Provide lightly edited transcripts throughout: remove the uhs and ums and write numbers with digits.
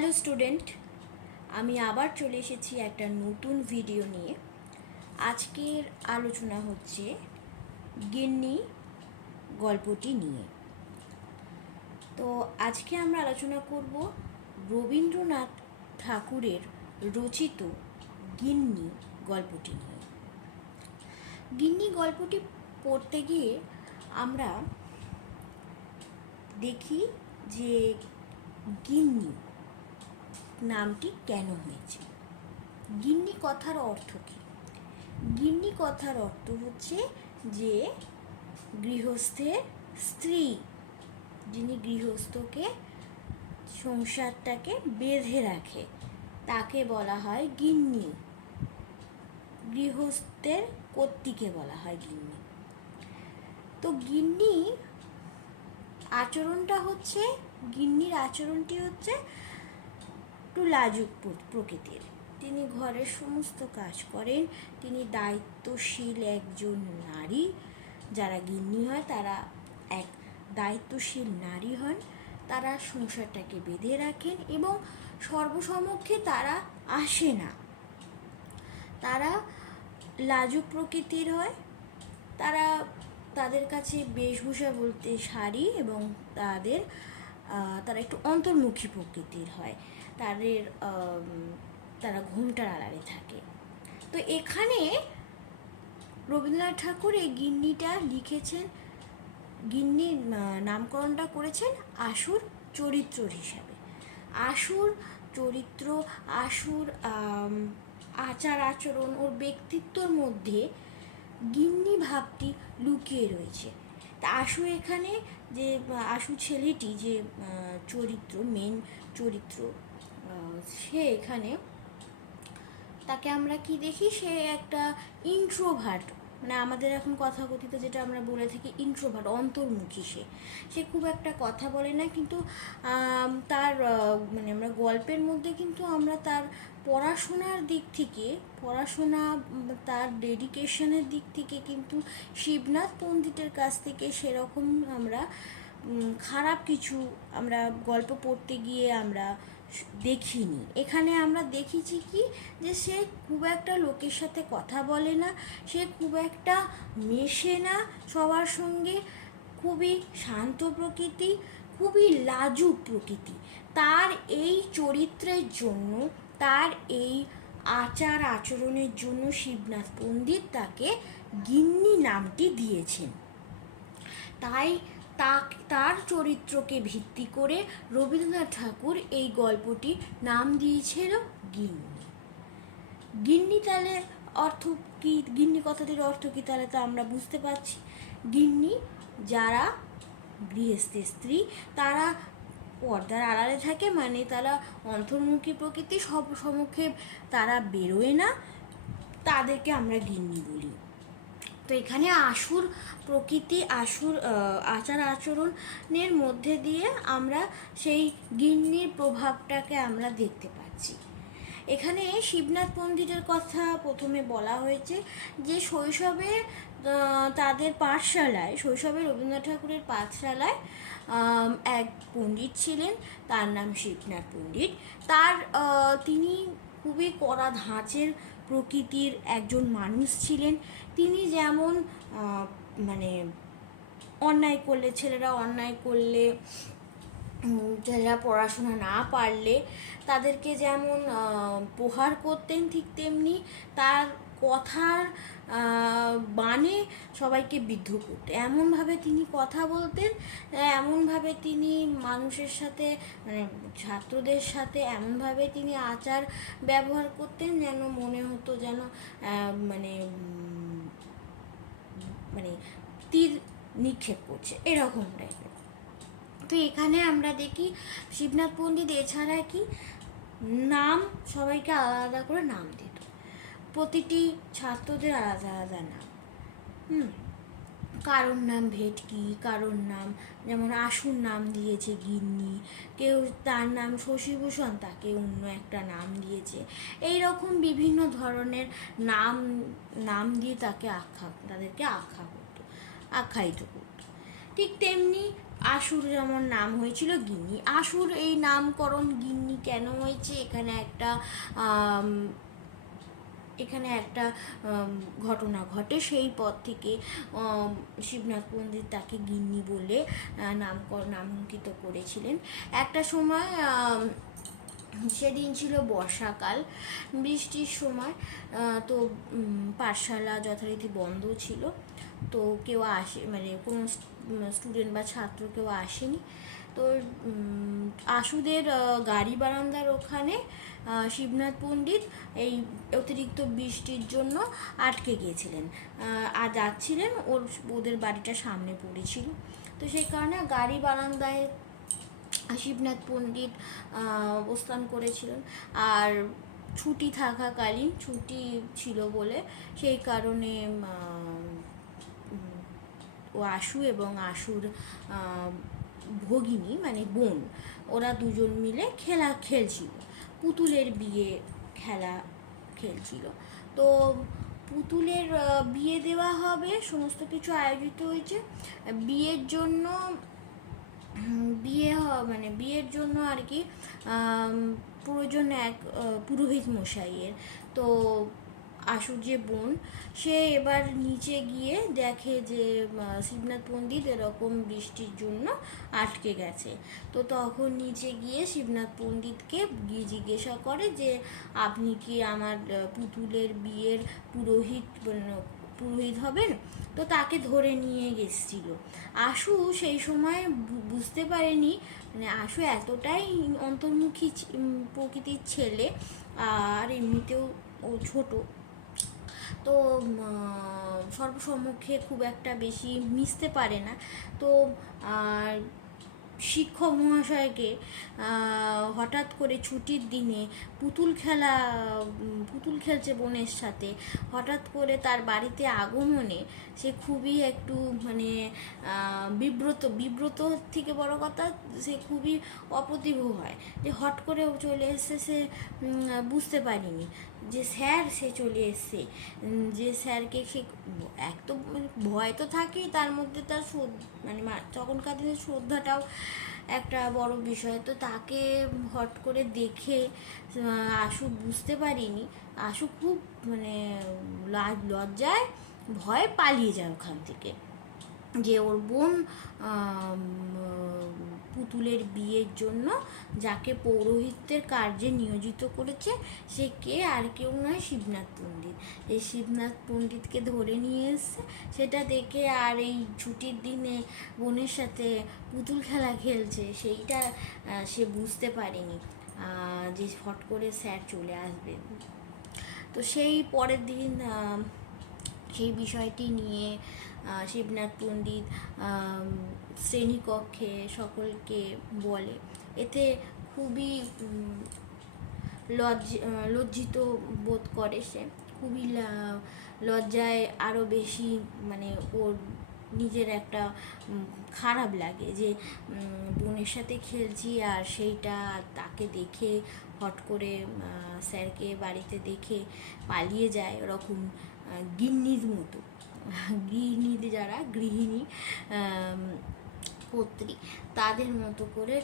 Hello student, আমি আবার চলে এসেছি একটা নতুন ভিডিও নিয়ে। আজকের আলোচনা হচ্ছে গিন্নি গল্পটি নিয়ে। তো আজকে আমরা আলোচনা করব রবীন্দ্রনাথ ঠাকুরের রচিত গিন্নি গল্পটি নিয়ে। গিন্নি গল্পটি পড়তে গিয়ে আমরা দেখি যে গিন্নি নামটি কেন হয়েছে। গিন্নি কথার অর্থ কী? গিন্নি কথার অর্থ হচ্ছে যে গৃহস্থের স্ত্রী, যিনি গৃহস্থকে সংসারটাকে বেঁধে রাখে, তাকে বলা হয় গিন্নি। গৃহস্থের কর্ত্রীকে বলা হয় গিন্নি। তো গিন্নির আচরণটি হচ্ছে একটু লাজুক প্রকৃতির। তিনি ঘরের সমস্ত কাজ করেন। তিনি দায়িত্বশীল একজন নারী। যারা গিন্নি হয় তারা এক দায়িত্বশীল নারী হন। তারা সংসারটাকে বেঁধে রাখেন এবং সর্বসমক্ষে তারা আসে না। তারা লাজুক প্রকৃতির হয়। তাদের কাছে বেশভূষা বলতে শাড়ি, এবং তারা একটু অন্তর্মুখী প্রকৃতির হয়। তারা ঘোমটার আড়ালে থাকে। তো এখানে রবীন্দ্রনাথ ঠাকুর এই গিন্নিটা লিখেছেন, গিন্নির নামকরণটা করেছেন আসুর চরিত্র হিসাবে। আসুর চরিত্র, আসুর আচার আচরণ, ওর ব্যক্তিত্বর মধ্যে গিন্নি ভাবটি লুকিয়ে রয়েছে। তা আশু এখানে যে আশু ছেলেটি যে চরিত্র, মেন চরিত্র, সে এখানে তাকে আমরা কি দেখি, সে একটা ইন্ট্রোভার্ট, মানে আমাদের এখন কথাকথিত যেটা আমরা বলে থাকি ইন্ট্রোভার্ট, অন্তর্মুখী। সে খুব একটা কথা বলে না, কিন্তু তার মানে আমরা গল্পের মধ্যে কিন্তু আমরা তার পড়াশোনার দিক থেকে, তার ডেডিকেশনের দিক থেকে কিন্তু শিবনাথ পণ্ডিতের কাছ থেকে সেরকম আমরা খারাপ কিছু আমরা গল্প পড়তে গিয়ে আমরা দেখিনি। এখানে আমরা দেখেছি কি, যে সে খুব একটা লোকের সাথে কথা বলে না, সে খুব একটা মেশে না সবার সঙ্গে, খুবই শান্ত প্রকৃতি, খুবই লাজুক প্রকৃতি। তার এই চরিত্রের জন্য, তার এই আচার আচরণের জন্য শিবনাথ পণ্ডিত তাকে গিন্নি নামটি দিয়েছেন। তাই তার চরিত্রকে ভিত্তি করে রবীন্দ্রনাথ ঠাকুর এই গল্পটি নাম দিয়েছিল গিন্নি। গিন্নি তাহলে অর্থ কি? গিন্নি কথাটির অর্থ কি? তাহলে তো আমরা বুঝতে পারছি, গিন্নি যারা গৃহস্থের স্ত্রী, তারা পর্দার আড়ালে থাকে, মানে তারা অন্তর্মুখী প্রকৃতি, সব সমক্ষে তারা বেরোয় না, তাদেরকে আমরা গিন্নি বলি। তো এখানে আসুর প্রকৃতি, আসুর আচার আচরণের মধ্যে দিয়ে আমরা সেই গিন্নির প্রভাবটাকে আমরা দেখতে পাচ্ছি। এখানে শিবনাথ পণ্ডিতের কথা প্রথমে বলা হয়েছে, যে শৈশবে তাদের পাঠশালায়, শৈশবে রবীন্দ্রনাথ ঠাকুরের পাঠশালায় এক পণ্ডিত ছিলেন, তার নাম শিবনাথ পণ্ডিত। তিনি খুবই কড়া ধাঁচের প্রকৃতির একজন মানুষ ছিলেন। তিনি যেমন মানে অন্যায় করলে, ছেলেরা পড়াশোনা না পারলে তাদেরকে যেমন প্রহার করতেন, ঠিক তেমনি তার কথার বাণে সবাইকে বিদ্ধ করতেন। এমনভাবে তিনি কথা বলতেন, এমনভাবে তিনি মানুষের সাথে, মানে ছাত্রদের সাথে এমনভাবে তিনি আচার ব্যবহার করতেন যেন মনে হতো যেন মানে মানে তীর নিক্ষেপ করছে, এরকম টাইপের। তো এখানে আমরা দেখি শিবনাথ পণ্ডিত এছাড়া কি নাম, সবাইকে আলাদা করে নাম দিত, প্রতিটি ছাত্রদের আলাদা আলাদা নাম। কারোর নাম ভেটকি, কারোর নাম যেমন আশুর নাম দিয়েছে গিন্নি, কেউ তার নাম শশীভূষণ, তাকে অন্য একটা নাম দিয়েছে। এই রকম বিভিন্ন ধরনের নাম দিয়ে তাদেরকে আখ্যায়িত করত। ঠিক তেমনি আশুর যেমন নাম হয়েছিল গিন্নি। আশুর এই নামকরণ গিন্নি কেন হয়েছে, এখানে একটা ঘটনা ঘটে। সেই পর থেকে শিবনাথ পণ্ডিত তাকে গিন্নি বলে নামাঙ্কিত করেছিলেন। একটা সময় সেদিন ছিল বর্ষাকাল, বৃষ্টির সময়, তো পাঠশালা যথারীতি বন্ধ ছিল। তো কেউ মানে কোনো স্টুডেন্ট বা ছাত্র কেউ আসেনি। তো আশুদের গাড়ি বারান্দার ওখানে শিবনাথ পণ্ডিত এই অতিরিক্ত বৃষ্টির জন্য আটকে গিয়েছিলেন আর যাচ্ছিলেন, ওদের বাড়িটা সামনে পড়েছিল। তো সেই কারণে গাড়ি বারান্দায় শিবনাথ পণ্ডিত অবস্থান করেছিলেন। আর ছুটি থাকাকালীন, ছুটি ছিল বলে সেই কারণে ও আশু এবং আশুর ভগিনী মানে বোন, ওরা দুজন মিলে খেলছিল, পুতুলের বিয়ে খেলা খেলছিল। তো পুতুলের বিয়ে দেওয়া হবে, সমস্ত কিছু আয়োজিত হয়েছে। বিয়ের জন্য বিয়ের জন্য আর কি প্রয়োজন এক পুরোহিত মশাইয়ের। তো আশুর যে বোন, সে এবার নিচে গিয়ে দেখে যে শিবনাথ পণ্ডিত এরকম বৃষ্টির জন্য আটকে গেছে। তো তখন নিচে গিয়ে শিবনাথ পণ্ডিতকে গিয়ে জিজ্ঞাসা করে যে আপনি কি আমার পুতুলের বিয়ের পুরোহিত হবেন? তো তাকে ধরে নিয়ে গেছিল। আশু সেই সময় বুঝতে পারেনি, মানে আশু এতটাই অন্তর্মুখী প্রকৃতির ছেলে, আর এমনিতেও ও ছোট, তো সর্বসম্মুখে খুব একটা বেশি মিশতে পারে না। তো আর শিক্ষক মহাশয়কে হঠাৎ করে ছুটির দিনে পুতুল খেলছে বোনের সাথে, হঠাৎ করে তার বাড়িতে আগমনে সে খুবই একটু মানে বিব্রত থেকে বড় কথা, সে খুবই অপ্রতিভ হয় যে হট করে চলে এসছে। সে বুঝতে পারিনি যে সে চলে এসছে, যে স্যারকে সে এক তো মানে ভয় তো থাকেই, তার মধ্যে তার মানে তখনকার দিনে শ্রদ্ধাটাও একটা বড় বিষয়। তো তাকে হট করে দেখে আশু বুঝতে পারিনি, আশু খুব মানে লজ্জায় ভয় পালিয়ে যায় ওখান থেকে, যে ওর বোন পুতুলের বিয়ের জন্য যাকে পৌরোহিত্যের কার্যে নিয়োজিত করেছে সে কে আর কেউ নয়, শিবনাথ পণ্ডিত। এই শিবনাথ পণ্ডিতকে ধরে নিয়ে এসছে। সেটা দেখে আর এই ছুটির দিনে বোনের সাথে পুতুল খেলা খেলছে সেইটা সে বুঝতে পারেনি যে হট করে স্যার চলে আসবে। তো সেই পরের দিন সেই বিষয়টি নিয়ে শিবনাথ পণ্ডিত শ্রেণীকক্ষে সকলকে বলে। এতে খুবই লজ্জিত বোধ করে সে, খুবই লজ্জায় আরও বেশি, মানে ওর নিজের একটা খারাপ লাগে যে বোনের সাথে খেলছি আর সেইটা তাকে দেখে হট করে স্যারকে বাড়িতে দেখে পালিয়ে যায়, ওরকম গিন্নির মতো, যারা গৃহিণী পত্রী তাদের মতো করে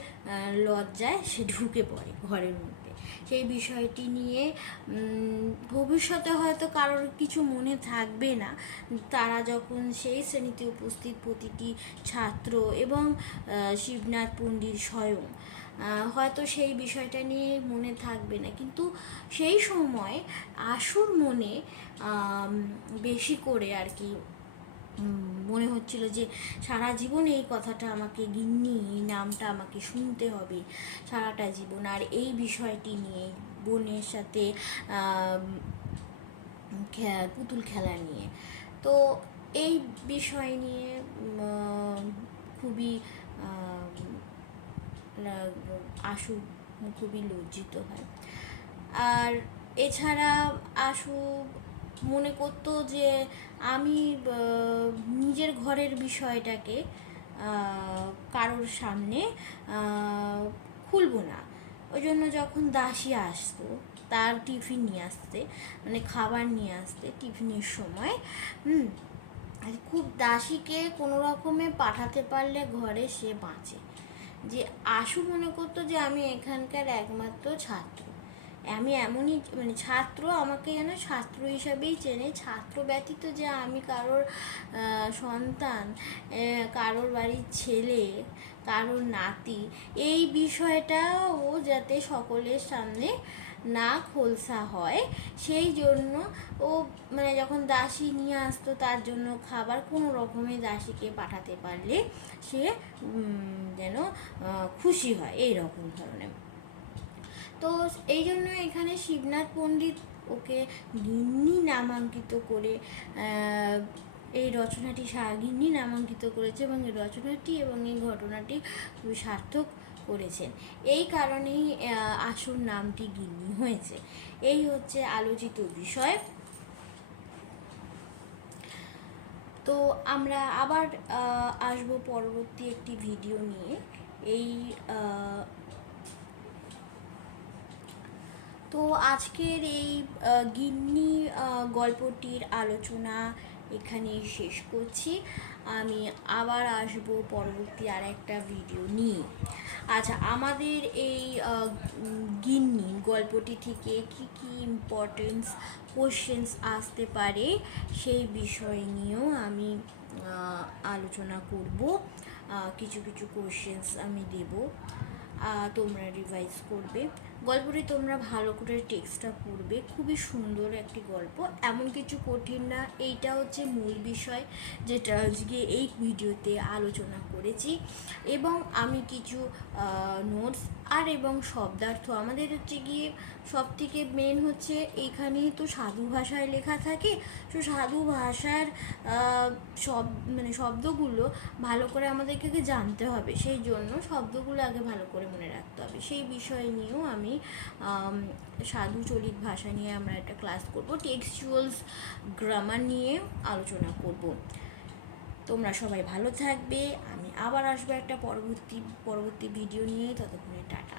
লজ্জায় সে ঢুকে পড়ে ঘরের মধ্যে। সেই বিষয়টি নিয়ে ভবিষ্যতে হয়তো কারোর কিছু মনে থাকবে না, তারা যখন সেই শ্রেণীতে উপস্থিত প্রতিটি ছাত্র এবং শিবনাথ পণ্ডিত স্বয়ং হয়তো সেই বিষয়টা নিয়ে মনে থাকবে না, কিন্তু সেই সময় আশুর মনে বেশি করে আর কি মনে হচ্ছিল যে সারা জীবন এই কথাটা আমাকে, গিন্নি এই নামটা আমাকে শুনতে হবে সারাটা জীবন। আর এই বিষয়টি নিয়ে বোনের সাথে পুতুল খেলা নিয়ে, তো এই বিষয় নিয়ে খুবই আশু খুবই লজ্জিত হয়। আর এছাড়া আশু মনে করতো যে আমি নিজের ঘরের বিষয়টাকে কারোর সামনে খুলবো না। ওই জন্য যখন দাসী আসতো তার টিফিন নিয়ে আসতে, মানে খাবার নিয়ে আসতে টিফিনের সময়, আর খুব দাসীকে কোনো রকমে পাঠাতে পারলে ঘরে সে বাঁচে। যে আশু মনে করতো যে আমি এখানকার একমাত্র ছাত্র, আমি এমনই মানে ছাত্র, আমাকে যেন ছাত্র হিসাবেই চেনে, ছাত্র ব্যতীত যে আমি কারোর সন্তান, কারোর বাড়ির ছেলে, কারোর নাতি, এই বিষয়টা ও যাতে সকলের সামনে না খোলসা হয়, সেই জন্য ও মানে যখন দাসী নিয়ে আসতো তার জন্য খাবার কোনো রকমে দাসীকে পাঠাতে পারলে সে যেন খুশি হয়, এই রকম ধরনের। তো এই জন্য এখানে শিবনাথ পণ্ডিত ওকে গিন্নি নামাঙ্কিত করে এই রচনাটি গিন্নি নামাঙ্কিত করেছে, এবং এই রচনাটি এবং এই ঘটনাটি খুবই সার্থক করেছেন। এই কারণেই আশুর নামটি গিন্নি হয়েছে। এই হচ্ছে আলোচিত বিষয়। তো আমরা আবার আসব পরবর্তী একটি ভিডিও নিয়ে। এই তো আজকের এই গিন্নি গল্পটির আলোচনা এখানেই শেষ করছি। আমি আবার আসব পরবর্তী আর একটা ভিডিও নিয়ে। আচ্ছা, আমাদের এই গিন্নি গল্পটি থেকে কি কি ইম্পর্টেন্স কোশ্চেন্স আসতে পারে সেই বিষয় নিয়েও আমি আলোচনা করব। কিছু কিছু কোশ্চেন্স আমি দেব, তোমরা রিভাইজ করবে। গল্পটি তোমরা ভালো করে টেক্সটটা পড়বে, খুবই সুন্দর একটি গল্প, এমন কিছু কঠিন না। এইটা হচ্ছে মূল বিষয় যেটা আজকে এই ভিডিওতে আলোচনা করেছি, এবং আমি কিছু নোটস আর এবং শব্দার্থ, আমাদের হচ্ছে গিয়ে সব থেকে মেন হচ্ছে এইখানে তো সাধু ভাষায় লেখা থাকে, তো সাধু ভাষার সব মানে শব্দগুলো ভালো করে আমাদেরকে জানতে হবে, সেই জন্য শব্দগুলো আগে ভালো করে মনে রাখতে হবে। সেই বিষয় নিয়েও আমি সাধু চলিত ভাষা নিয়ে আমরা একটা ক্লাস করব, টেক্সচুয়ালস গ্রামার নিয়ে আলোচনা করব। তোমরা সবাই ভালো থাকবে, আমি আবার আসবো একটা পরবর্তী ভিডিও নিয়ে। ততক্ষণে টাটা।